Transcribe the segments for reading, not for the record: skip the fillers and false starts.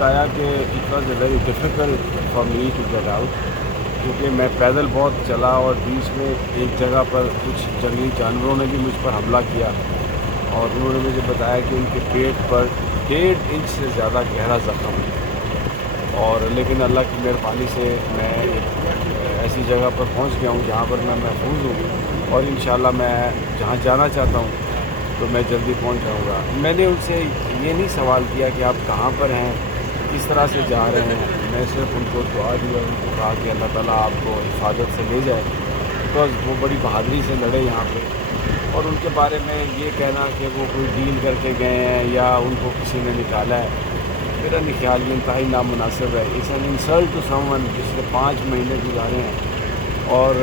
بتایا کہ it was a very difficult for me to get out, کیونکہ میں پیدل بہت چلا اور بیچ میں ایک جگہ پر کچھ جنگلی جانوروں نے بھی مجھ پر حملہ کیا، اور انہوں نے مجھے بتایا کہ ان کے پیٹ پر 1.5 انچ سے زیادہ گہرا زخم ہے، اور لیکن اللہ کی مہربانی سے میں ایسی جگہ پر پہنچ گیا ہوں جہاں پر میں محفوظ ہوں، اور انشاءاللہ میں جہاں جانا چاہتا ہوں تو میں جلدی پہنچ جاؤں گا۔ میں نے ان سے یہ نہیں سوال کیا کہ آپ کہاں پر ہیں، کس طرح سے جا رہے ہیں، میں صرف ان کو دعا دیا، ان کو کہا کہ اللہ تعالیٰ آپ کو حفاظت سے لے جائے، بیکاز وہ بڑی بہادری سے لڑے یہاں پہ، اور ان کے بارے میں یہ کہنا کہ وہ کوئی ڈیل کر کے گئے ہیں یا ان کو کسی نے نکالا ہے، میرا نہیں خیال یہ انتہائی نامناسب ہے۔ It's an insult to someone جس نے 5 مہینے گزارے ہیں، اور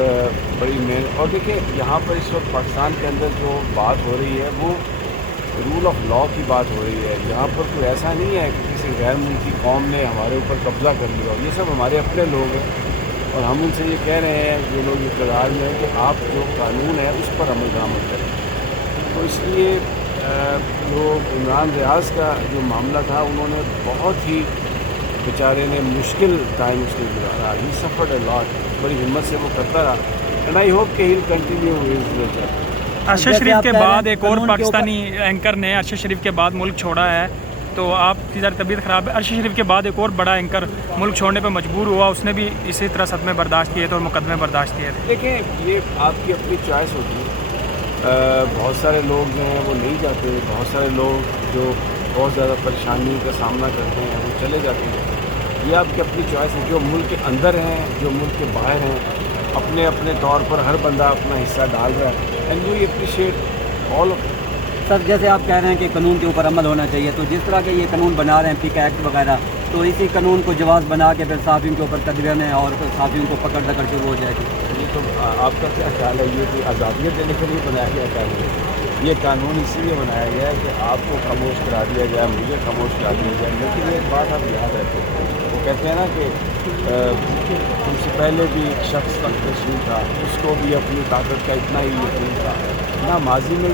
بڑی محنت، اور دیکھیں یہاں پر اس وقت پاکستان کے اندر جو بات ہو رہی ہے وہ رول آف لا کی بات ہو رہی ہے۔ یہاں پر کوئی ایسا نہیں ہے کہ کسی غیر ملکی قوم نے ہمارے اوپر قبضہ کر لیا ہو، یہ سب ہمارے اپنے لوگ ہیں، اور ہم ان سے یہ کہہ رہے ہیں جو لوگ اقتدار میں ہیں کہ آپ جو قانون ہے اس پر عمل درآمد کریں۔ تو اس لیے جو عمران ریاض کا جو معاملہ تھا، انہوں نے بہت ہی بیچارے نے مشکل ٹائم اس نے گزارا، ہی سفرڈ اے لاٹ، بڑی ہمت سے وہ کرتا رہا، اینڈ آئی ہوپ کہ he will continue his journey. Arshad Sharif کے بعد ایک اور پاکستانی اینکر نے ارشد شریف کے بعد ملک چھوڑا ہے، تو آپ کی ذرا طبیعت خراب ہے۔ ارشد شریف کے بعد ایک اور بڑا اینکر ملک چھوڑنے پہ مجبور ہوا، اس نے بھی اسی طرح صدمے برداشت کیے تھے اور مقدمے برداشت کیے تھے۔ دیکھیں یہ آپ کی اپنی چوائس ہوتی ہے، بہت سارے لوگ جو ہیں وہ نہیں جاتے، بہت سارے لوگ جو بہت زیادہ پریشانی کا سامنا کرتے ہیں وہ چلے جاتے ہیں، یہ آپ کی اپنی چوائس ہے۔ جو ملک کے اندر ہیں، جو ملک کے باہر ہیں، اپنے اپنے طور پر ہر بندہ اپنا حصہ ڈال رہا ہے، and we appreciate all of. Sir جیسے آپ کہہ رہے ہیں کہ قانون کے اوپر عمل ہونا چاہیے، تو جس طرح کے یہ قانون بنا رہے ہیں پک ایکٹ وغیرہ، تو اسی قانون کو جواز بنا کے پھر صحافیوں کے اوپر تدبیر میں اور صحافیوں کو پکڑ دکڑ شروع ہو جائے گی۔ یہ تو آپ کا کیا خیال ہے، یہ کوئی آزادیت دینے کے لیے بنایا گیا قانون؟ یہ قانون اس لیے بنایا گیا ہے کہ آپ کو خاموش کرا دیا جائے، مجھے خاموش کرا دیا جائے، لیکن ایک بات آپ یاد رکھیں، وہ کہتے ہیں نا کہ تم سے پہلے بھی ایک شخص تخت نشین تھا، اس کو بھی اپنی طاقت کا اتنا ہی یقین تھا، نہ ماضی میں